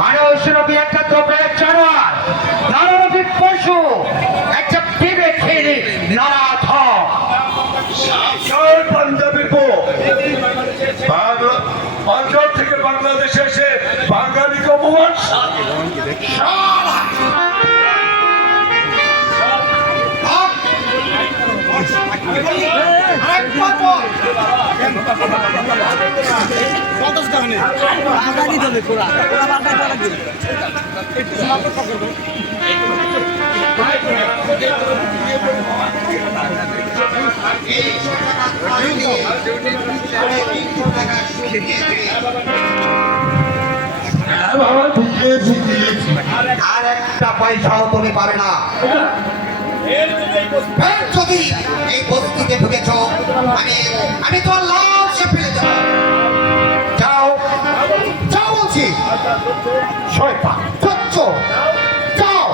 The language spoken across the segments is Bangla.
মানুষ রবি একটা দ্রব্যের জানোয়ার, নারী পশু, একটা পিবে খেলে নারাধ পাঞ্জাবের পাঞ্জাব থেকে বাংলাদেশে এসে বাঙালিকে অপমান। আর একটা পয়সাও তুমি পাবে না। যদি এই বস্তিতে ঢুকেছ, আমি তোমার লাশ ফেলে দেব। যাও যাও বলছি, শয়তান তুচ্ছ, যাও।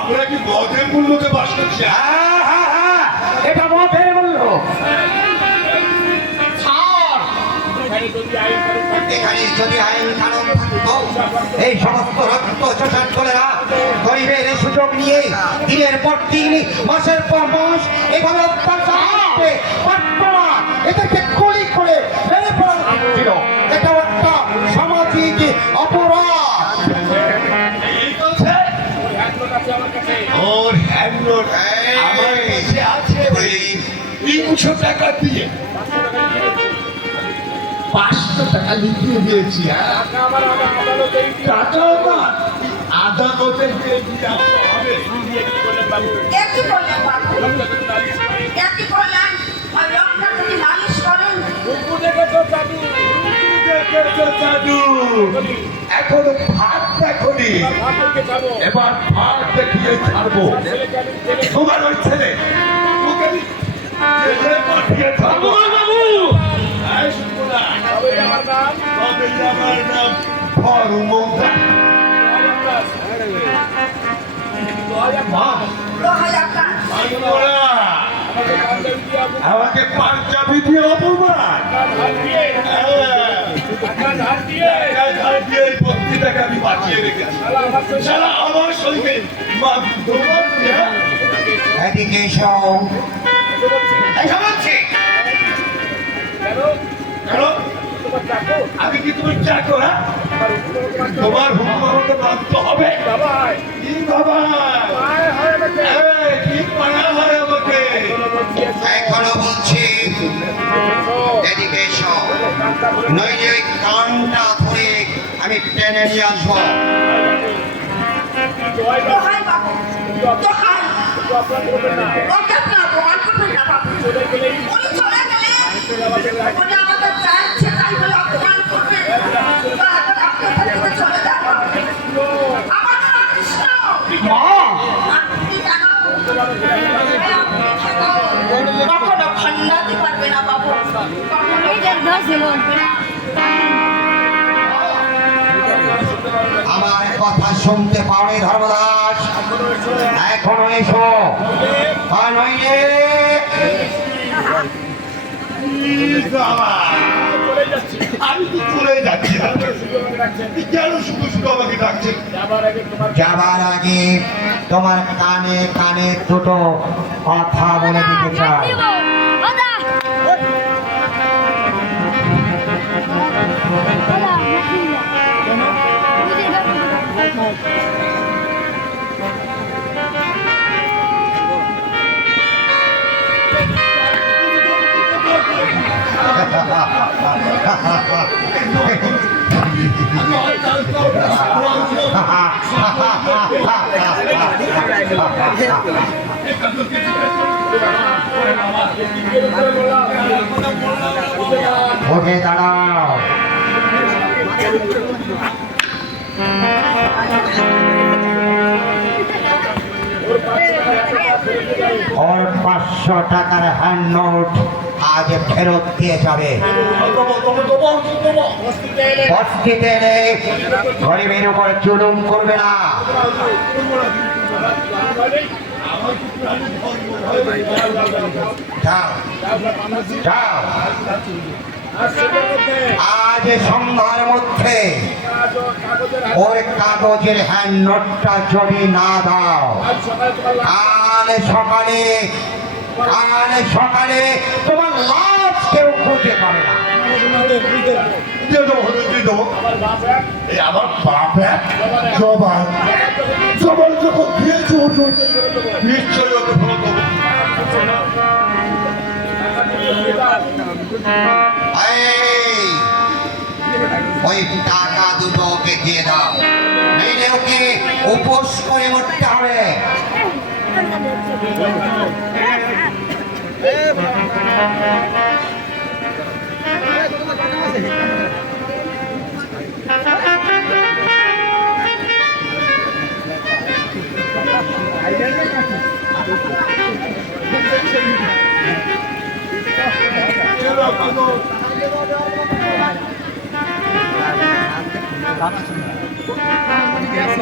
আমরা কি মদের মূল্যতে বাস করছি? হ্যাঁ, এটা মদের মূল্য। এখানে যদি আইন কানুন থাকতো, এই সমস্ত রক্ত শোষণ করে না গরিবের সুযোগ নিয়ে দিনের পর দিন, মাসের পর মাস এভাবে অত্যাচার করতে পারত না। এদেরকে গুলি করে মেরে ফেলা ছিল। এটা একটা সামাজিক অপরাধ। ওর হ্যান্ডলোড আমার কাছে আছে 300 টাকা দিয়ে, 500 টাকা লিখিয়ে দিয়েছি। টাকা আমার আদালতে দিয়ে দিতে হবে। এখনো ভাত দেখনি, এবার ভাত দেখিয়ে ছাড়বো। তোমার ওই ছেলে পাঠিয়ে ছাড়বো। আমার নাম ফরমৌদা। আমাকে পাঞ্জাবি দিয়ে অপমান, টাকা আমি বাঁচিয়ে রেখেছি। সারা আমার সঙ্গে এদিকে এসো। আমি কি তুমি চাকর? তোমার হুকুম আমাকে মানতে হবে। কি বাবা কি মানা হয় আমাকে? এখনো বলছি, এদিকে এসো, নইলে ওই কানটা ধরে আমি টেনে নিয়ে আসবো। আমার কথা শুনতে পাওনি ধর্মদাস? এখনো এসো, নইলে আমি তো চলে যাচ্ছি। কেন শুধু শুধু আমাকে ডাকছেন? যাবার আগে তোমার কানে কানে দুটো কথা বলে দিতে চাই। উঠে দাঁড়াও। ওর 500 টাকার হ্যান্ড নোট আজ ফেরত দিয়ে যাবে। বস্তিতে এলে গরিবের উপর জুলুম করবে না। যাও যাও আজ সন্ধ্যার মধ্যে ওই কাগজের হ্যান্ড নোটটা যদি না দাও কাল সকালে তোমার লাশ কেউ খুঁজে পাবে না। দিয়ে দেবো দিয়ে দেবো এই আমার বাপ এক জবান জবান যখন দিয়েছে হুজুর নিশ্চয়ই ওকে ফেরত দেবো। এই, ওই টাকা দুটো ওকে দিয়ে দাও, নইলে ওকে উপোস করে মরতে হবে।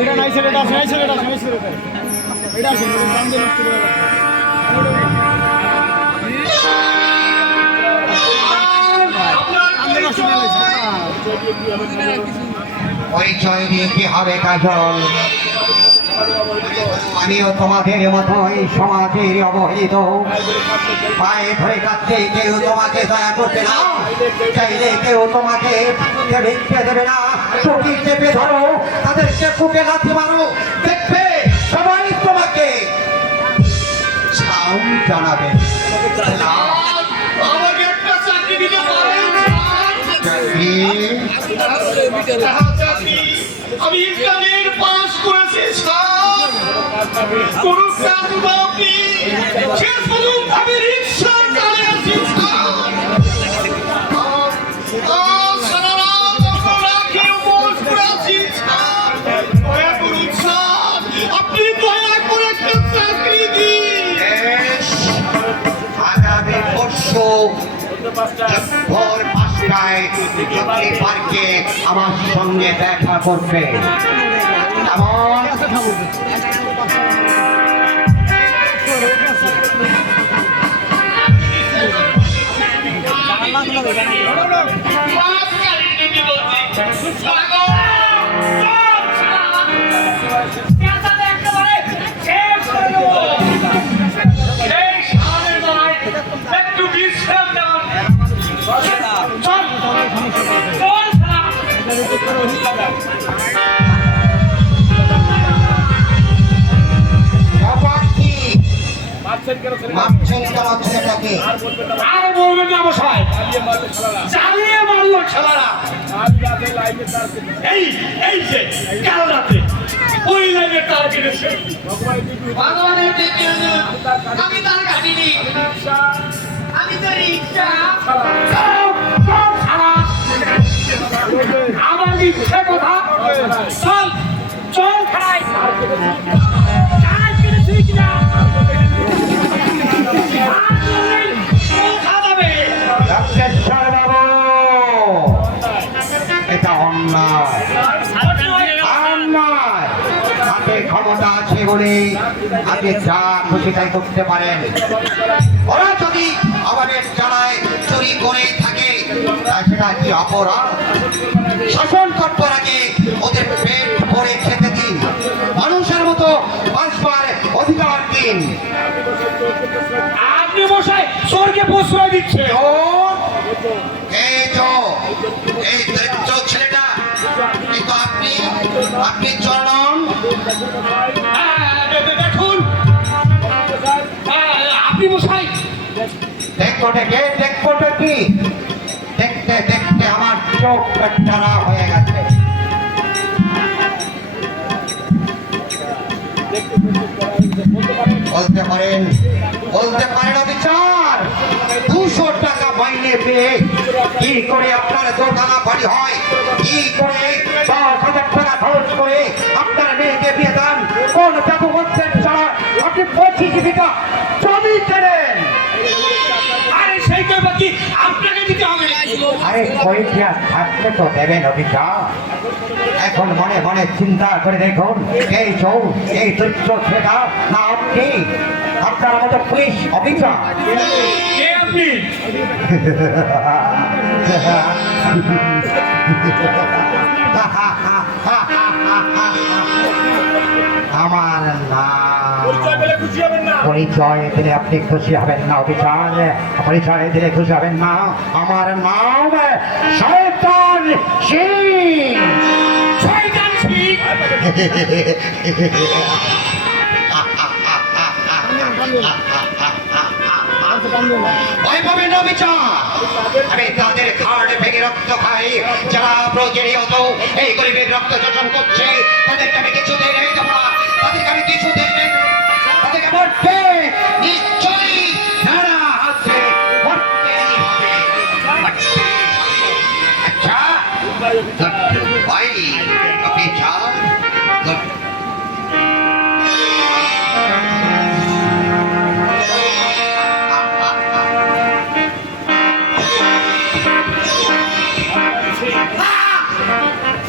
এটা নাই ছেলেটা আছে নাই ছেলেটা আছে নাই ছেলেটা এটা আছে দাম দিয়ে নষ্ট করে পরিচয় দিয়ে কি হবে কাজল? আমিও তোমাদের মতোই সমাজের অবহেলিত, পায়ে ধরে কাছে কেউ তোমাকে দয়া করবে না, চাইলে কেউ তোমাকে ভিক্ষে দেবে না। চোখি চেপে ধরো, তাদেরকে বুকে লাথি মারো, দেখবে সবাই তোমাকে সালাম জানাবে। আমাকে একটা চাকরি দিতে পারেন? চাকরি? আমি ইন্টারনেট পাস করেছি স্যার, কোন কাজ বাকি শেষ পর্যন্ত আমি রিক্সা চালিয়েছি স্যার। সারা রাত যখন রাখি উপোস করেছি স্যার। দয়া করুন স্যার, আপনি দয়া করে একটা চাকরি দিন। বেশ, আগামী পরশু ভোর 5টায় জ্যোতি পার্কে আমার সঙ্গে দেখা করবে। কেমন? একটু বিশ্রাম দেওয়ার ব্যাপার কি? মাপছেন কেন ছেলেটাকে? আর বলবেন না মশাই, চালিয়ে মারলো খেলারা। এই এই যে কাল রাতে ওই লাইনের তার কেটেছে। ভগবানের দিব্য হুজুর, আমি তার কাটিনি, আমি তো রিক্সা। আমার মিথ্যে কথা। চল চল খাই রাজেশ্বর বাবু, এটা অন্যায়, অন্যায়। হাতে ক্ষমতা আছে বলে আপনি যা খুশি তাই করতে পারেন। ওরা যদি আমাদের জ্বালায় চুরি করে থাকে, তা সেটা কি অপরাধ? শাসন করবার আগে ওদের পেট ভরে খেতে দিন, মানুষের মতো বাঁচবার অধিকার দিন। আপনি মশাই চোরকে প্রশ্রয় দিচ্ছে। এই দরিদ্র ছেলেটা, এই তো আপনি চলন। দেখুন আপনি মশাই দেখো কি দেখতে দেখতে আমার চোখ টানা হয়ে গেছে। বলতে পারেন অফিসার, 200 টাকা মাইনে পেয়ে কি করে আপনার দোতলা বাড়ি হয়? কি করে 10,000 টাকা খরচ করে আপনার মেয়েকে বিয়ে দেন? কোন জাদু করছেন ছাড়া আপনি 25 বিঘা জমি কেনেন? আরে সেইটা বাকি আপনাকে দিতে হবে। আরে পয়সা থাকলে তো দেবেন অফিসার। এখন মনে মনে চিন্তা করে দেখুন, এই চৌ এই দরিদ্র ছেলেটা না আপনি আপনার মতো পুলিশ অফিসার কে আপনি? আমার পরিচয় পেলে খুশি হবেন না। পরিচয় দিলে আপনি খুশি হবেন না অফিসার, পরিচয় দিলে খুশি হবেন না। আমার নাম শয়তান সিং। শয়তান সিং। ভয় পাবেন না অফিসার, আমি তাদের ঘাড় ভেঙে রক্ত খাই। যারা প্রয়োজনীয়ত এই গরিবের রক্ত শোষণ করছে তাদেরকে আমি কিছুতেই রেখে দেবো না, তাদেরকে আমি কিছুতেই তাদেরকে মরতে নিশ্চয়ই নানা হাতে মরতেই হবে। আচ্ছা ভাই অফিসার,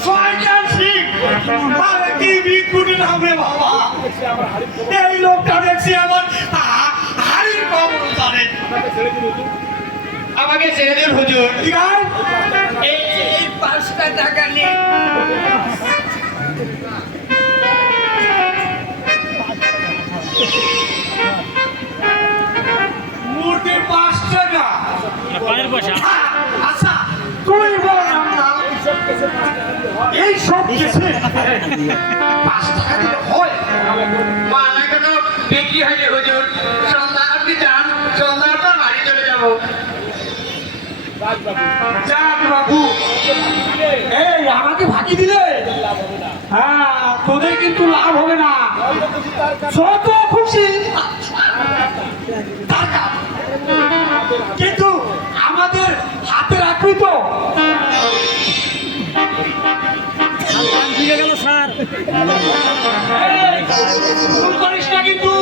শয়তান সিং। আরে কি বিকুটি নাম রে বাবা। এই লোকটা দেখছি আমার হাড়ির কবর জানে। আমাকে ছেড়ে দিন হুজুর। ঠিক আছে? এই 5টা টাকা নিয়ে মোটে 5 টাকা। আচ্ছা তুই বল না এই সব কিছু 5 টাকা দিলে হয়? মালা কেন বিক্রি হয়নি হুজুর? সন্ধ্যা আপনি যান, সন্ধ্যা আপনার বাড়ি চলে যাবো। যাক বাবু, এই আমাকে ফাঁকি দিলে হ্যাঁ তোদের কিন্তু লাভ হবে না। যত খুশি টাকা, কিন্তু আমাদের হাতে রাখবি তো। এই, ভুল করিস না কিন্তু।